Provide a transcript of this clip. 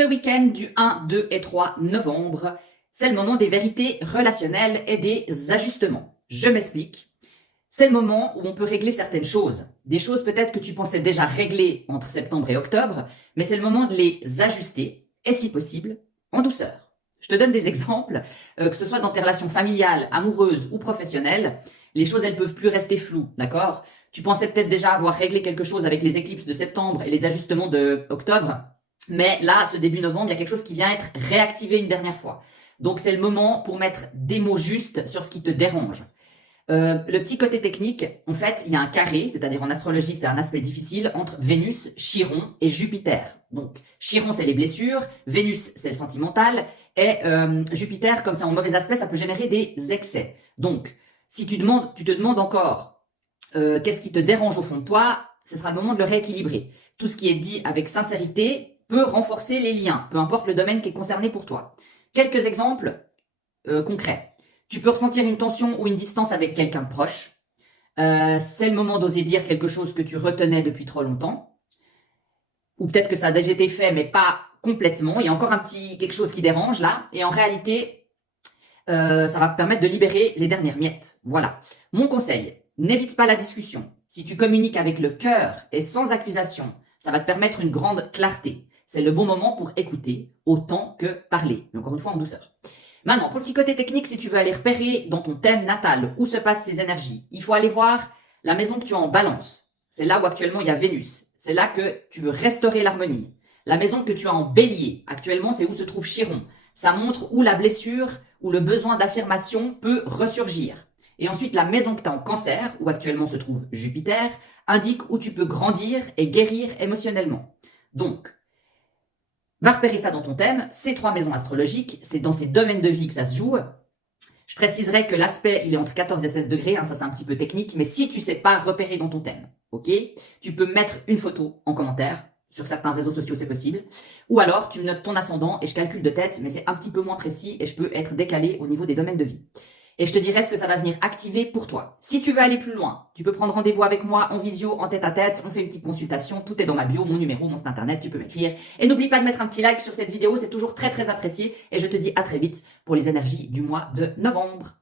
Ce week-end du 1, 2 et 3 novembre, c'est le moment des vérités relationnelles et des ajustements. Je m'explique. C'est le moment où on peut régler certaines choses. Des choses peut-être que tu pensais déjà régler entre septembre et octobre, mais c'est le moment de les ajuster, et si possible, en douceur. Je te donne des exemples, que ce soit dans tes relations familiales, amoureuses ou professionnelles. Les choses, elles peuvent plus rester floues, d'accord? Tu pensais peut-être déjà avoir réglé quelque chose avec les éclipses de septembre et les ajustements de octobre. Mais là, ce début novembre, il y a quelque chose qui vient être réactivé une dernière fois. Donc c'est le moment pour mettre des mots justes sur ce qui te dérange. Le petit côté technique, en fait, il y a un carré, c'est-à-dire en astrologie, c'est un aspect difficile, entre Vénus, Chiron et Jupiter. Donc Chiron, c'est les blessures, Vénus, c'est le sentimental, et Jupiter, comme c'est en mauvais aspect, ça peut générer des excès. Donc, si tu te demandes encore qu'est-ce qui te dérange au fond de toi, ce sera le moment de le rééquilibrer. Tout ce qui est dit avec sincérité peut renforcer les liens, peu importe le domaine qui est concerné pour toi. Quelques exemples concrets. Tu peux ressentir une tension ou une distance avec quelqu'un de proche. C'est le moment d'oser dire quelque chose que tu retenais depuis trop longtemps. Ou peut-être que ça a déjà été fait, mais pas complètement. Il y a encore un petit quelque chose qui dérange là. Et en réalité, ça va te permettre de libérer les dernières miettes. Voilà. Mon conseil, n'évite pas la discussion. Si tu communiques avec le cœur et sans accusation, ça va te permettre une grande clarté. C'est le bon moment pour écouter autant que parler. Mais encore une fois, en douceur. Maintenant, pour le petit côté technique, si tu veux aller repérer dans ton thème natal où se passent ces énergies, il faut aller voir la maison que tu as en balance. C'est là où actuellement il y a Vénus. C'est là que tu veux restaurer l'harmonie. La maison que tu as en bélier, actuellement, c'est où se trouve Chiron. Ça montre où la blessure ou le besoin d'affirmation peut ressurgir. Et ensuite, la maison que tu as en cancer, où actuellement se trouve Jupiter, indique où tu peux grandir et guérir émotionnellement. Donc, va repérer ça dans ton thème, ces trois maisons astrologiques, c'est dans ces domaines de vie que ça se joue. Je préciserai que l'aspect, il est entre 14 et 16 degrés, ça c'est un petit peu technique, mais si tu sais pas repérer dans ton thème, ok, tu peux mettre une photo en commentaire, sur certains réseaux sociaux c'est possible, ou alors tu me notes ton ascendant et je calcule de tête, mais c'est un petit peu moins précis et je peux être décalé au niveau des domaines de vie. Et je te dirai ce que ça va venir activer pour toi. Si tu veux aller plus loin, tu peux prendre rendez-vous avec moi en visio, en tête à tête, on fait une petite consultation, tout est dans ma bio, mon numéro, mon site internet, tu peux m'écrire. Et n'oublie pas de mettre un petit like sur cette vidéo, c'est toujours très très apprécié. Et je te dis à très vite pour les énergies du mois de novembre.